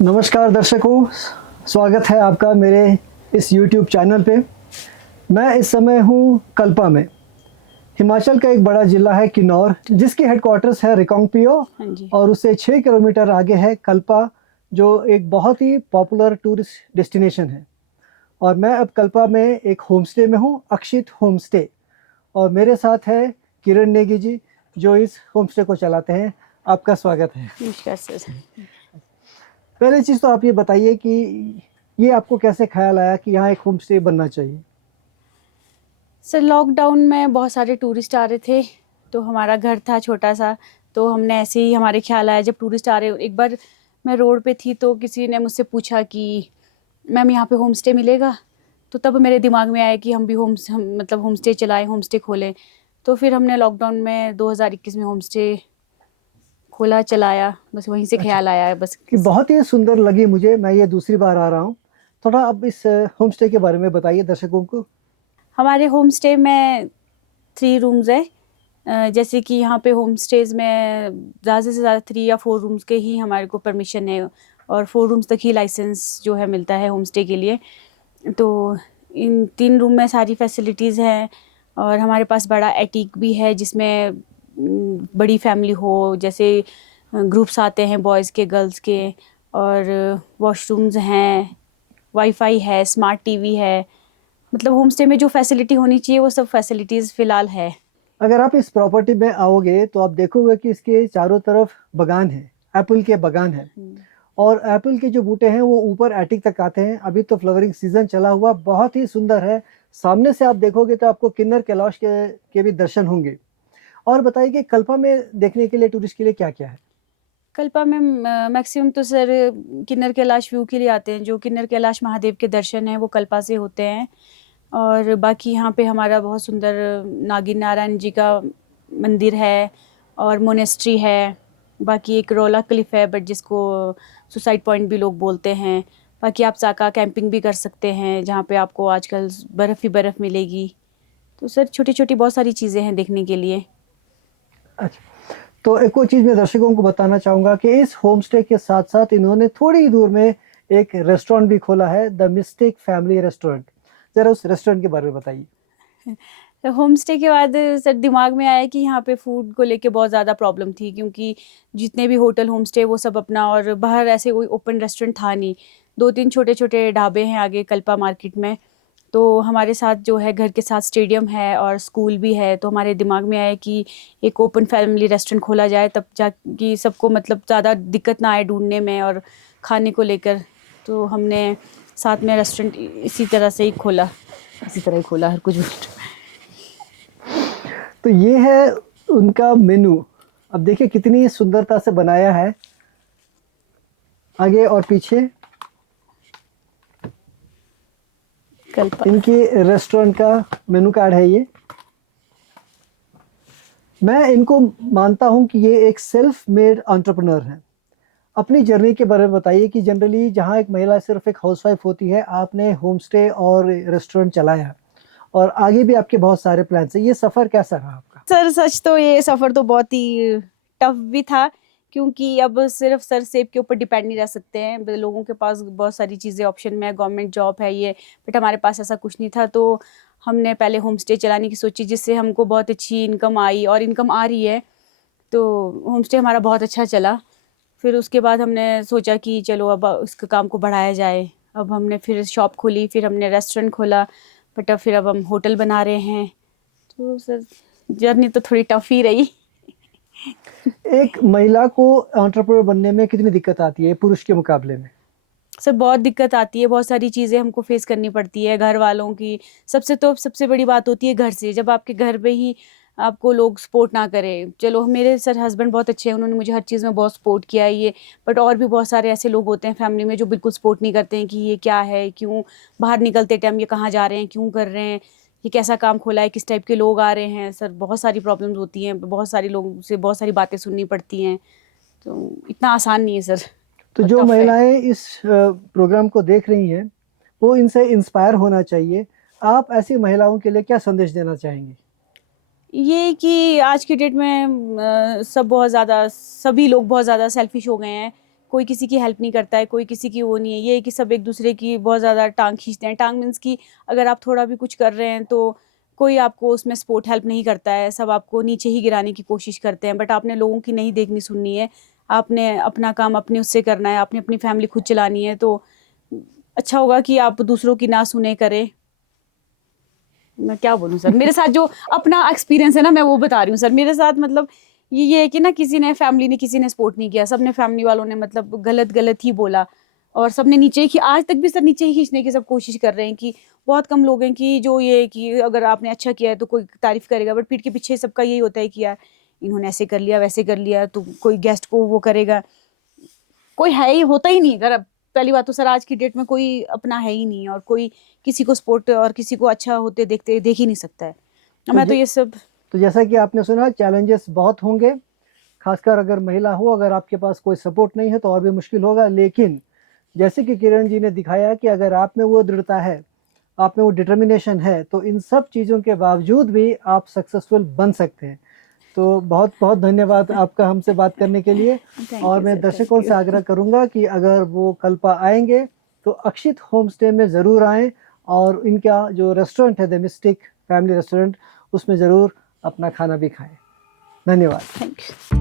नमस्कार दर्शकों, स्वागत है आपका मेरे इस YouTube चैनल पे। मैं इस समय हूँ कल्पा में। हिमाचल का एक बड़ा ज़िला है किन्नौर, जिसकी हेडक्वार्टर्स है रिकांगपिओ और उससे 6 किलोमीटर आगे है कल्पा, जो एक बहुत ही पॉपुलर टूरिस्ट डेस्टिनेशन है। और मैं अब कल्पा में एक होम स्टे में हूँ, अक्षित होम स्टे। और मेरे साथ है किरण नेगी जी, जो इस होम स्टे को चलाते हैं। आपका स्वागत है। नमस्कार सर। पहली चीज़ तो आप ये बताइए कि ये आपको कैसे ख्याल आया कि यहाँ एक होम स्टे बनना चाहिए? सर लॉकडाउन में बहुत सारे टूरिस्ट आ रहे थे, तो हमारा घर था छोटा सा, तो हमने ऐसे ही हमारे ख्याल आया जब टूरिस्ट आ रहे। एक बार मैं रोड पे थी तो किसी ने मुझसे पूछा कि मैम यहाँ पे होम स्टे मिलेगा, तो तब मेरे दिमाग में आया कि हम भी मतलब होम स्टे चलाएं, होम स्टे खोलें। तो फिर हमने लॉकडाउन में 2021 में होम स्टे खोला, चलाया, बस वहीं से अच्छा, ख्याल आया है बस। कि बहुत ही सुंदर लगी मुझे। मैं ये दूसरी बार आ रहा हूँ। थोड़ा अब इस होम स्टे के बारे में बताइए दर्शकों को। हमारे होम स्टे में 3 रूम्स है। जैसे कि यहाँ पे होम स्टेज में ज़्यादा से ज़्यादा 3 या 4 रूम्स के ही हमारे को परमिशन है, और 4 रूम्स तक ही लाइसेंस जो है मिलता है होम स्टे के लिए। तो इन 3 रूम में सारी फैसिलिटीज़ हैं, और हमारे पास बड़ा एटीक भी है जिसमें बड़ी फैमिली हो, जैसे ग्रुप्स आते हैं बॉयज़ के, गर्ल्स के, और वॉशरूम्स हैं, वाईफाई है, स्मार्ट टीवी है। मतलब होम स्टे में जो फैसिलिटी होनी चाहिए वो सब फैसिलिटीज़ फ़िलहाल है। अगर आप इस प्रॉपर्टी में आओगे तो आप देखोगे कि इसके चारों तरफ बागान है, एप्पल के बागान है। और एप्पल के जो बूटे हैं वो ऊपर एटिक तक आते हैं। अभी तो फ्लावरिंग सीजन चला हुआ, बहुत ही सुंदर है। सामने से आप देखोगे तो आपको किन्नर कैलाश के भी दर्शन होंगे। और बताइए कि कल्पा में देखने के लिए टूरिस्ट के लिए क्या-क्या है? कल्पा में मैक्सिमम तो सर किन्नर कैलाश व्यू के लिए आते हैं। जो किन्नर कैलाश महादेव के दर्शन हैं वो कल्पा से होते हैं। और बाकी यहाँ पे हमारा बहुत सुंदर नागिन नारायण जी का मंदिर है, और मोनेस्ट्री है। बाकी एक रोला क्लिफ है, बट जिसको सुसाइड पॉइंट भी लोग बोलते हैं। बाकी आप साका कैंपिंग भी कर सकते हैं, जहाँ पे आपको आजकल बर्फ़ ही बर्फ़ मिलेगी। तो सर छोटी-छोटी बहुत सारी चीज़ें हैं देखने के लिए। अच्छा, तो एक और चीज़ मैं दर्शकों को बताना चाहूँगा कि इस होम स्टे के साथ-साथ इन्होंने थोड़ी ही दूर में एक रेस्टोरेंट भी खोला है, द मिस्टिक फैमिली रेस्टोरेंट। ज़रा उस रेस्टोरेंट के बारे में बताइए। तो होम स्टे के बाद सर दिमाग में आया कि यहाँ पे फूड को लेके बहुत ज़्यादा प्रॉब्लम थी, क्योंकि जितने भी होटल होम स्टे वो सब अपना, और बाहर ऐसे कोई ओपन रेस्टोरेंट था नहीं। 2-3 छोटे-छोटे ढाबे हैं आगे कल्पा मार्केट में। तो हमारे साथ जो है घर के साथ स्टेडियम है और स्कूल भी है, तो हमारे दिमाग में आया कि एक ओपन फैमिली रेस्टोरेंट खोला जाए, तब जाकि सबको मतलब ज़्यादा दिक्कत ना आए ढूँढने में और खाने को लेकर। तो हमने साथ में रेस्टोरेंट इसी तरह से ही खोला, इसी तरह ही खोला हर कुछ। तो ये है उनका मेनू। अब देखिए कितनी सुंदरता से बनाया है, आगे और पीछे। कल्पा। इनकी रेस्टोरेंट का मेनू कार्ड है ये। मैं इनको मानता हूँ कि ये एक सेल्फ मेड एंटरप्रेन्योर हैं। अपनी जर्नी के बारे में बताइए कि जनरली जहाँ एक महिला सिर्फ एक हाउसवाइफ होती है, आपने होम स्टे और रेस्टोरेंट चलाया और आगे भी आपके बहुत सारे प्लान्स हैं। ये सफ़र कैसा रहा आपका? सर सच तो ये सफ़र तो बहुत ही टफ भी था, क्योंकि अब सिर्फ सर सेब के ऊपर डिपेंड नहीं रह सकते हैं। लोगों के पास बहुत सारी चीज़ें ऑप्शन में है, गवर्नमेंट जॉब है ये, बट हमारे पास ऐसा कुछ नहीं था। तो हमने पहले होम स्टे चलाने की सोची, जिससे हमको बहुत अच्छी इनकम आई और इनकम आ रही है। तो होम स्टे हमारा बहुत अच्छा चला। फिर उसके बाद हमने सोचा कि चलो अब उसके काम को बढ़ाया जाए। अब हमने फिर शॉप खोली, फिर हमने रेस्टोरेंट खोला, बट अब हम होटल बना रहे हैं। तो सर जर्नी तो थोड़ी टफ ही रही। एक महिला को एंटरप्रेन्योर बनने में कितनी दिक्कत आती है पुरुष के मुकाबले में? सर बहुत दिक्कत आती है, बहुत सारी चीज़ें हमको फेस करनी पड़ती है घर वालों की। सबसे बड़ी बात होती है घर से, जब आपके घर पे ही आपको लोग सपोर्ट ना करें। चलो मेरे सर हस्बैंड बहुत अच्छे हैं, उन्होंने मुझे हर चीज़ में बहुत सपोर्ट किया है ये, बट और भी बहुत सारे ऐसे लोग होते हैं फैमिली में जो बिल्कुल सपोर्ट नहीं करते हैं कि ये क्या है, क्यों बाहर निकलते टाइम ये कहाँ जा रहे हैं, क्यों कर रहे हैं, ये कैसा काम खोला है, किस टाइप के लोग आ रहे हैं। सर बहुत सारी प्रॉब्लम्स होती हैं, बहुत सारे लोगों से बहुत सारी बातें सुननी पड़ती हैं। तो इतना आसान नहीं है सर, तो बहुत जो टफ है। महिलाएं इस प्रोग्राम को देख रही हैं, वो इनसे इंस्पायर होना चाहिए। आप ऐसी महिलाओं के लिए क्या संदेश देना चाहेंगे? ये कि आज की डेट में सब बहुत ज़्यादा, सभी लोग बहुत ज़्यादा सेल्फिश हो गए हैं, कोई किसी की हेल्प नहीं करता है, कोई किसी की वो नहीं है। ये है कि सब एक दूसरे की बहुत ज़्यादा टांग खींचते हैं। टांग मीन्स कि अगर आप थोड़ा भी कुछ कर रहे हैं तो कोई आपको उसमें सपोर्ट हेल्प नहीं करता है, सब आपको नीचे ही गिराने की कोशिश करते हैं। बट आपने लोगों की नहीं देखनी सुननी है, आपने अपना काम अपने उससे करना है, आपने अपनी फैमिली खुद चलानी है। तो अच्छा होगा कि आप दूसरों की ना सुने करें। मैं क्या बोलूँ सर, मेरे साथ जो अपना एक्सपीरियंस है ना, मैं वो बता रही हूँ सर। मेरे साथ मतलब ये है कि ना, किसी ने फैमिली ने किसी ने सपोर्ट नहीं किया, सबने फैमिली वालों ने मतलब गलत गलत ही बोला, और सबने नीचे ही, आज तक भी सर नीचे ही खींचने की सब कोशिश कर रहे हैं। कि बहुत कम लोग हैं कि जो ये है कि अगर आपने अच्छा किया है तो कोई तारीफ करेगा, बट पीठ के पीछे सबका यही होता है कि यार इन्होंने ऐसे कर लिया वैसे कर लिया, तो कोई गेस्ट को वो करेगा। कोई है ही, होता ही नहीं घर। अब पहली बात तो सर आज की डेट में कोई अपना है ही नहीं, और कोई किसी को सपोर्ट और किसी को अच्छा होते देखते देख ही नहीं सकता है। तो मैं तो ये सब तो जैसा कि आपने सुना, चैलेंजेस बहुत होंगे, खासकर अगर महिला हो, अगर आपके पास कोई सपोर्ट नहीं है तो और भी मुश्किल होगा। लेकिन जैसे कि किरण जी ने दिखाया कि अगर आप में वो दृढ़ता है, आप में वो डिटर्मिनेशन है, तो इन सब चीज़ों के बावजूद भी आप सक्सेसफुल बन सकते हैं। तो बहुत बहुत धन्यवाद आपका हमसे बात करने के लिए। थैंक और यू मैं सर, दर्शकों थैंक से यू। आग्रह करूंगा कि अगर वो कल्पा आएंगे तो अक्षित होम स्टे में ज़रूर आएँ, और इनका जो रेस्टोरेंट है द मिस्टिक फैमिली रेस्टोरेंट, उसमें ज़रूर अपना खाना भी खाएं। धन्यवाद। Thank you.